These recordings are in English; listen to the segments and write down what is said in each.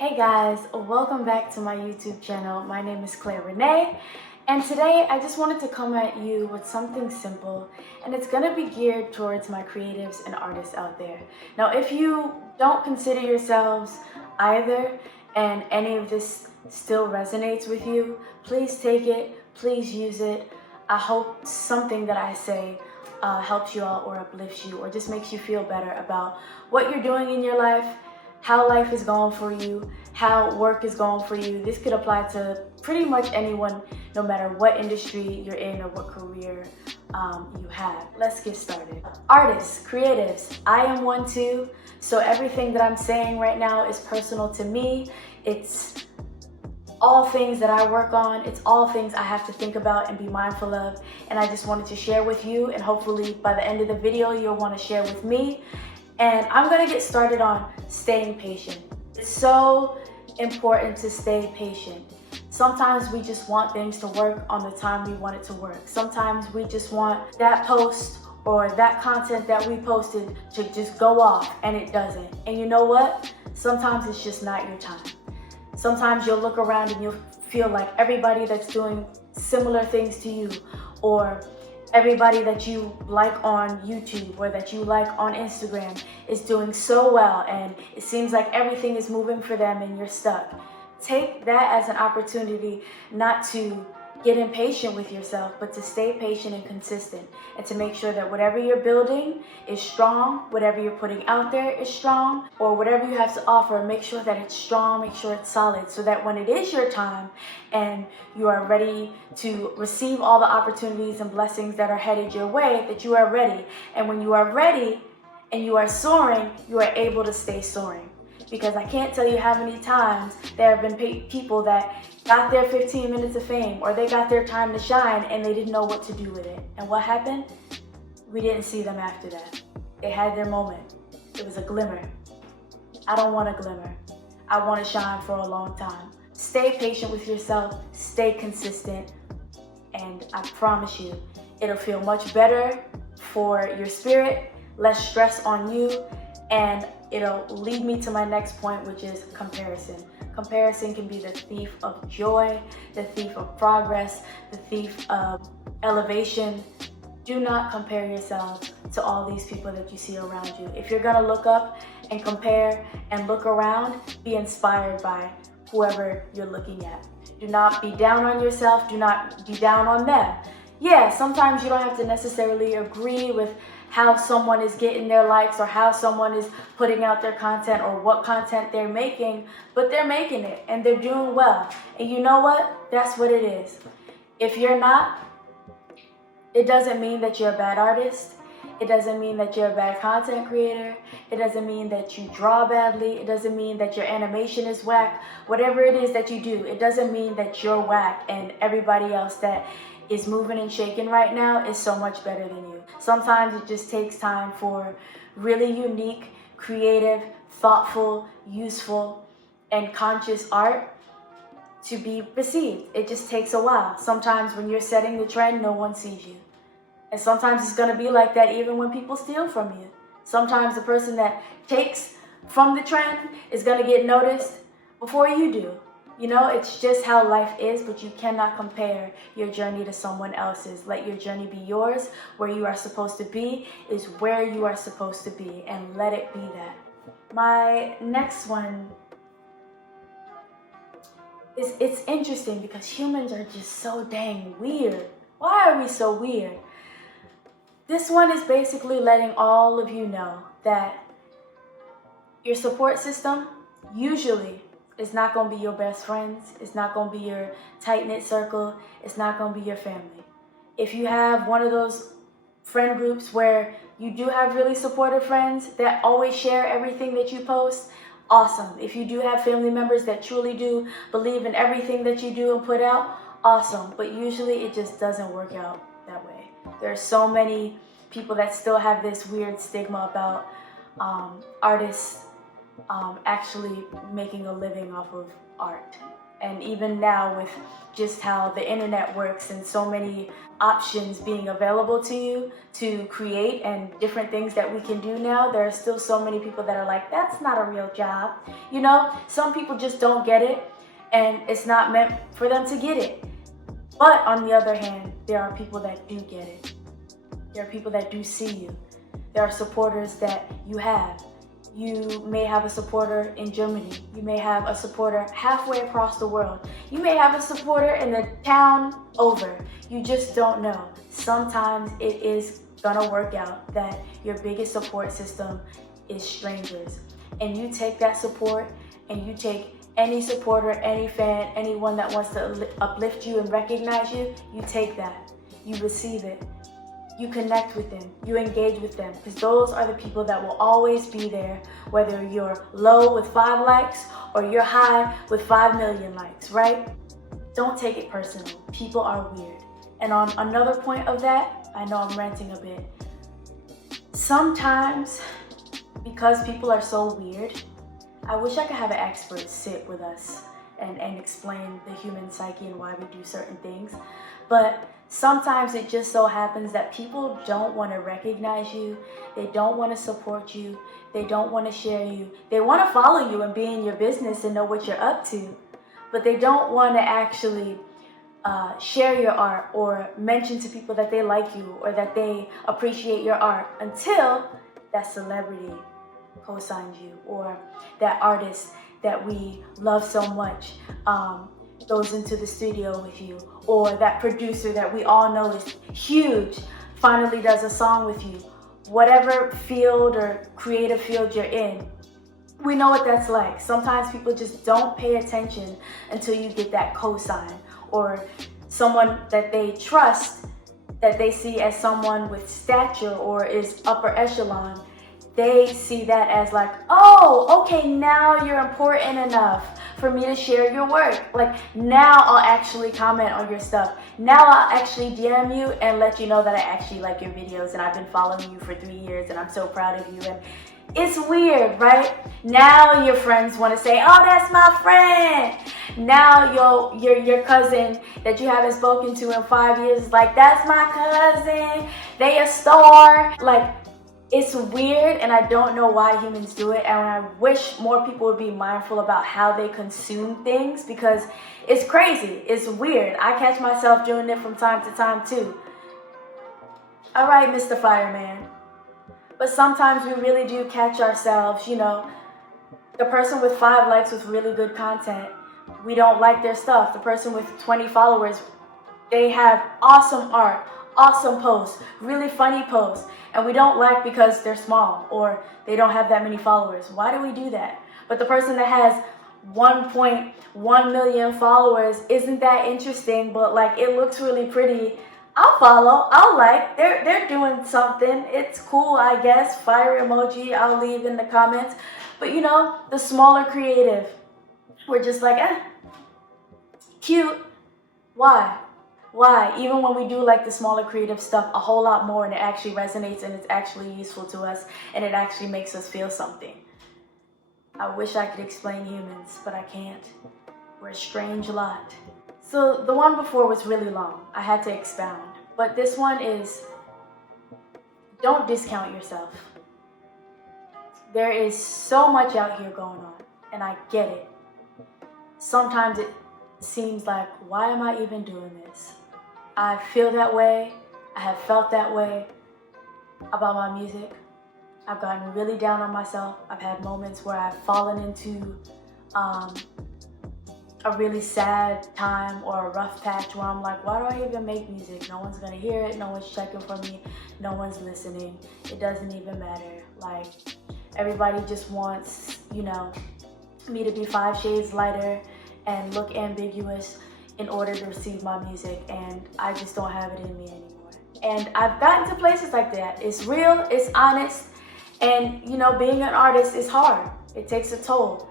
Hey guys, welcome back to my YouTube channel. My name is Claire Renee, and today I just wanted to come at you with something simple, and it's gonna be geared towards my creatives and artists out there. Now, if you don't consider yourselves either, and any of this still resonates with you, please take it, please use it. I hope something that I say helps you out or uplifts you or just makes you feel better about what you're doing in your life, how life is going for you, how work is going for you. This could apply to pretty much anyone, no matter what industry you're in or what career you have. Let's get started. Artists, creatives, I am one too. So everything that I'm saying right now is personal to me. It's all things that I work on. It's all things I have to think about and be mindful of. And I just wanted to share with you, and hopefully by the end of the video, you'll want to share with me. And I'm gonna get started on staying patient. It's so important to stay patient. Sometimes we just want things to work on the time we want it to work. Sometimes we just want that post or that content that we posted to just go off, and it doesn't. And you know what? Sometimes it's just not your time. Sometimes you'll look around and you'll feel like everybody that's doing similar things to you, or everybody that you like on YouTube or that you like on Instagram is doing so well, and it seems like everything is moving for them and you're stuck. Take that as an opportunity not to get impatient with yourself, but to stay patient and consistent, and to make sure that whatever you're building is strong, whatever you're putting out there is strong, or whatever you have to offer, make sure that it's strong, make sure it's solid, so that when it is your time and you are ready to receive all the opportunities and blessings that are headed your way, that you are ready. And when you are ready and you are soaring, you are able to stay soaring. Because I can't tell you how many times there have been people that got their 15 minutes of fame, or they got their time to shine, and they didn't know what to do with it. And what happened? We didn't see them after that. They had their moment. It was a glimmer. I don't want a glimmer. I want to shine for a long time. Stay patient with yourself, stay consistent, and I promise you, it'll feel much better for your spirit, less stress on you, and it'll lead me to my next point, which is comparison. Comparison can be the thief of joy, the thief of progress, the thief of elevation. Do not compare yourself to all these people that you see around you. If you're gonna look up and compare and look around, be inspired by whoever you're looking at. Do not be down on yourself, do not be down on them. Yeah, sometimes you don't have to necessarily agree with how someone is getting their likes or how someone is putting out their content or what content they're making, but they're making it and they're doing well. And you know what? That's what it is. If you're not, it doesn't mean that you're a bad artist. It doesn't mean that you're a bad content creator. It doesn't mean that you draw badly. It doesn't mean that your animation is whack. Whatever it is that you do, it doesn't mean that you're whack and everybody else that is moving and shaking right now is so much better than you. Sometimes it just takes time for really unique, creative, thoughtful, useful, and conscious art to be received. It just takes a while. Sometimes when you're setting the trend, no one sees you. And sometimes it's gonna be like that even when people steal from you. Sometimes the person that takes from the trend is gonna get noticed before you do. You know, it's just how life is, but you cannot compare your journey to someone else's. Let your journey be yours. Where you are supposed to be is where you are supposed to be, and let it be that. My next one is, it's interesting because humans are just so dang weird. Why are we so weird? This one is basically letting all of you know that your support system usually it's not going to be your best friends. It's not going to be your tight-knit circle. It's not going to be your family. If you have one of those friend groups where you do have really supportive friends that always share everything that you post, awesome. If you do have family members that truly do believe in everything that you do and put out, awesome. But usually it just doesn't work out that way. There are so many people that still have this weird stigma about artists actually making a living off of art. And even now, with just how the internet works and so many options being available to you to create and different things that we can do now, there are still so many people that are like, that's not a real job. You know, some people just don't get it, and it's not meant for them to get it. But on the other hand, there are people that do get it. There are people that do see you. There are supporters that you have. You may have a supporter in Germany. You may have a supporter halfway across the world. You may have a supporter in the town over. You just don't know. Sometimes it is gonna work out that your biggest support system is strangers. And you take that support and you take any supporter, any fan, anyone that wants to uplift you and recognize you, you take that. You receive it. You connect with them, you engage with them, because those are the people that will always be there, whether you're low with 5 likes or you're high with 5 million likes, right? Don't take it personal. People are weird. And on another point of that, I know I'm ranting a bit. Sometimes, because people are so weird, I wish I could have an expert sit with us and explain the human psyche and why we do certain things. But sometimes it just so happens that people don't want to recognize you. They don't want to support you. They don't want to share you. They want to follow you and be in your business and know what you're up to. But they don't want to actually share your art or mention to people that they like you or that they appreciate your art until that celebrity co-signs you, or that artist that we love so much goes into the studio with you, or that producer that we all know is huge finally does a song with you. Whatever field or creative field you're in, we know what that's like. Sometimes people just don't pay attention until you get that cosign, or someone that they trust, that they see as someone with stature or is upper echelon. They see that as like, oh, okay, now you're important enough for me to share your work. Like, now I'll actually comment on your stuff. Now I'll actually DM you and let you know that I actually like your videos and I've been following you for 3 years and I'm so proud of you. And it's weird, right? Now your friends want to say, oh, that's my friend. Now your cousin that you haven't spoken to in 5 years is like, that's my cousin. They a star. Like, it's weird, and I don't know why humans do it, and I wish more people would be mindful about how they consume things, because it's crazy, it's weird. I catch myself doing it from time to time too. All right, Mr. Fireman. But sometimes we really do catch ourselves, you know, the person with 5 likes with really good content, we don't like their stuff. The person with 20 followers, they have awesome art, awesome posts, really funny posts, and we don't like because they're small or they don't have that many followers. Why do we do that? But the person that has 1.1 million followers isn't that interesting, but like it looks really pretty. I'll follow, I'll like, they're doing something. It's cool, I guess. Fire emoji, I'll leave in the comments. But you know, the smaller creative, we're just like, cute. Why? Why? Even when we do like the smaller creative stuff a whole lot more and it actually resonates and it's actually useful to us and it actually makes us feel something. I wish I could explain humans, but I can't. We're a strange lot. So the one before was really long. I had to expound. But this one is, don't discount yourself. There is so much out here going on, and I get it. Sometimes it seems like, why am I even doing this? I feel that way. I have felt that way about my music. I've gotten really down on myself. I've had moments where I've fallen into a really sad time or a rough patch where I'm like, why do I even make music? No one's gonna hear it. No one's checking for me. No one's listening. It doesn't even matter. Like, everybody just wants, you know, me to be 5 shades lighter and look ambiguous in order to receive my music, and I just don't have it in me anymore. And I've gotten to places like that. It's real, it's honest, and you know, being an artist is hard. It takes a toll.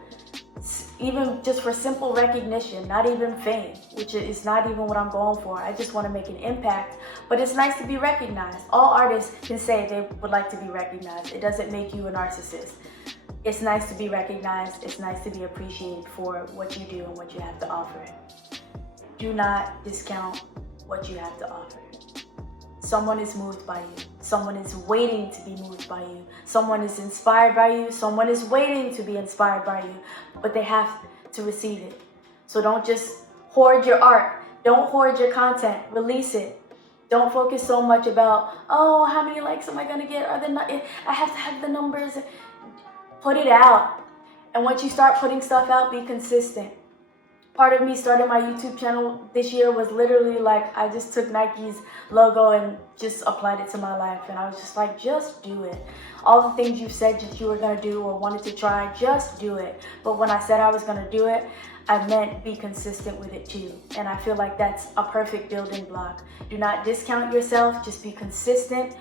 Even just for simple recognition, not even fame, which is not even what I'm going for. I just want to make an impact, but it's nice to be recognized. All artists can say they would like to be recognized. It doesn't make you a narcissist. It's nice to be recognized. It's nice to be appreciated for what you do and what you have to offer. Do not discount what you have to offer. Someone is moved by you. Someone is waiting to be moved by you. Someone is inspired by you. Someone is waiting to be inspired by you, but they have to receive it. So don't just hoard your art. Don't hoard your content. Release it. Don't focus so much about, oh, how many likes am I gonna get? I have to have the numbers. Put it out. And once you start putting stuff out, be consistent. Part of me starting my YouTube channel this year was literally like, I just took Nike's logo and just applied it to my life. And I was just like, just do it. All the things you said that you were gonna do or wanted to try, just do it. But when I said I was gonna do it, I meant be consistent with it too. And I feel like that's a perfect building block. Do not discount yourself, just be consistent,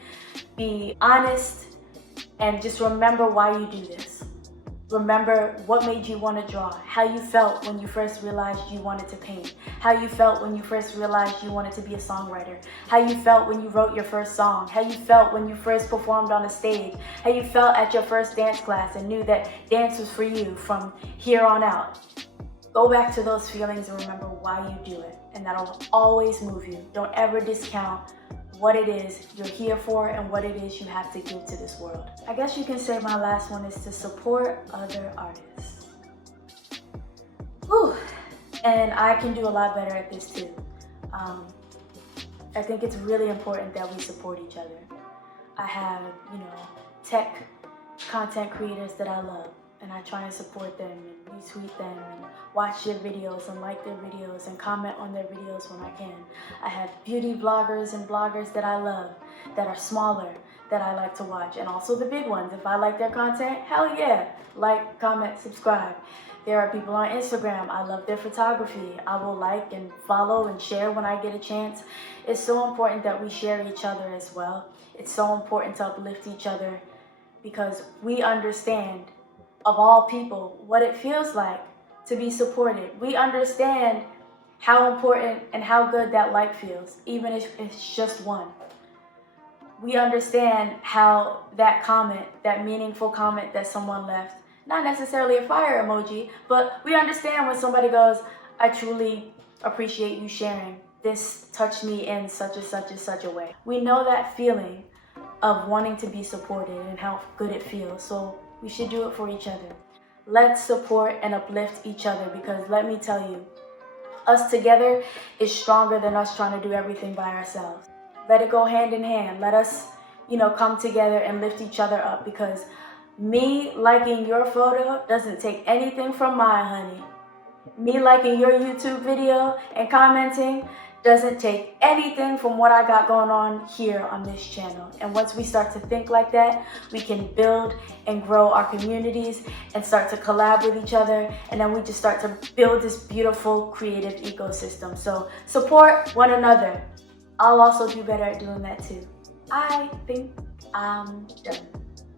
be honest, and just remember why you do this. Remember what made you want to draw, how you felt when you first realized you wanted to paint, how you felt when you first realized you wanted to be a songwriter, how you felt when you wrote your first song, how you felt when you first performed on a stage, how you felt at your first dance class and knew that dance was for you from here on out. Go back to those feelings and remember why you do it, and that'll always move you. Don't ever discount what it is you're here for and what it is you have to give to this world. I guess you can say my last one is to support other artists. Whew. And I can do a lot better at this too. I think it's really important that we support each other. I have, tech content creators that I love, and I try and support them and retweet them and watch their videos and like their videos and comment on their videos when I can. I have beauty vloggers and bloggers that I love, that are smaller, that I like to watch, and also the big ones. If I like their content, hell yeah, like, comment, subscribe. There are people on Instagram, I love their photography. I will like and follow and share when I get a chance. It's so important that we share each other as well. It's so important to uplift each other because we understand, of all people, what it feels like to be supported. We understand how important and how good that like feels, even if it's just one. We understand how that comment, that meaningful comment that someone left, not necessarily a fire emoji, but we understand when somebody goes, I truly appreciate you sharing. This touched me in such and such and such a way. We know that feeling of wanting to be supported and how good it feels, so we should do it for each other. Let's support and uplift each other, because let me tell you, us together is stronger than us trying to do everything by ourselves. Let it go hand in hand. Let us, come together and lift each other up, because me liking your photo doesn't take anything from mine, honey. Me liking your YouTube video and commenting doesn't take anything from what I got going on here on this channel. And once we start to think like that, we can build and grow our communities and start to collab with each other. And then we just start to build this beautiful creative ecosystem. So support one another. I'll also do better at doing that too. I think I'm done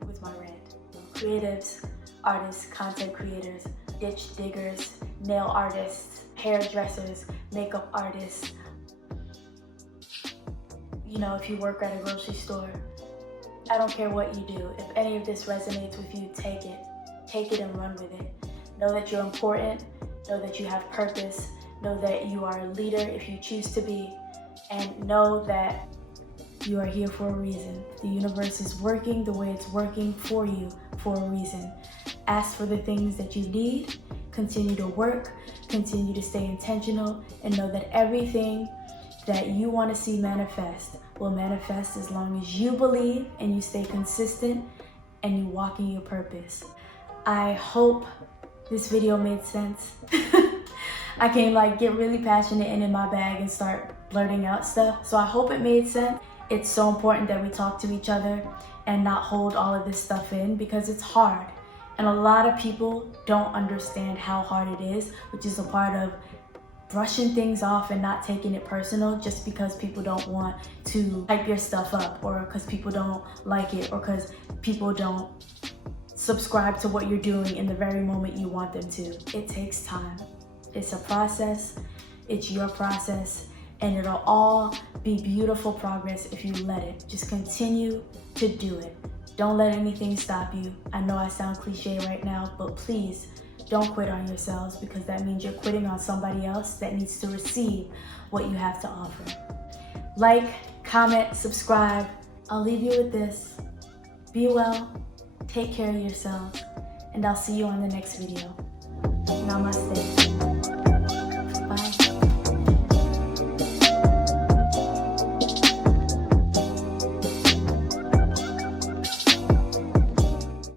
with my rant. Creatives, artists, content creators, ditch diggers, nail artists, hairdressers, makeup artists. If you work at a grocery store, I don't care what you do. If any of this resonates with you, take it. Take it and run with it. Know that you're important. Know that you have purpose. Know that you are a leader if you choose to be. And know that you are here for a reason. The universe is working the way it's working for you for a reason. Ask for the things that you need. Continue to work. Continue to stay intentional. And know that everything that you want to see manifest will manifest as long as you believe and you stay consistent and you walk in your purpose. I hope this video made sense. I can get really passionate and in my bag and start blurting out stuff. So I hope it made sense. It's so important that we talk to each other and not hold all of this stuff in, because it's hard. And a lot of people don't understand how hard it is, which is a part of brushing things off and not taking it personal just because people don't want to hype your stuff up, or because people don't like it, or because people don't subscribe to what you're doing in the very moment you want them to. It takes time. It's a process. It's your process, and it'll all be beautiful progress if you let it. Just continue to do it. Don't let anything stop you. I know I sound cliche right now, but please don't quit on yourselves, because that means you're quitting on somebody else that needs to receive what you have to offer. Like, comment, subscribe. I'll leave you with this. Be well, take care of yourself, and I'll see you on the next video. Namaste.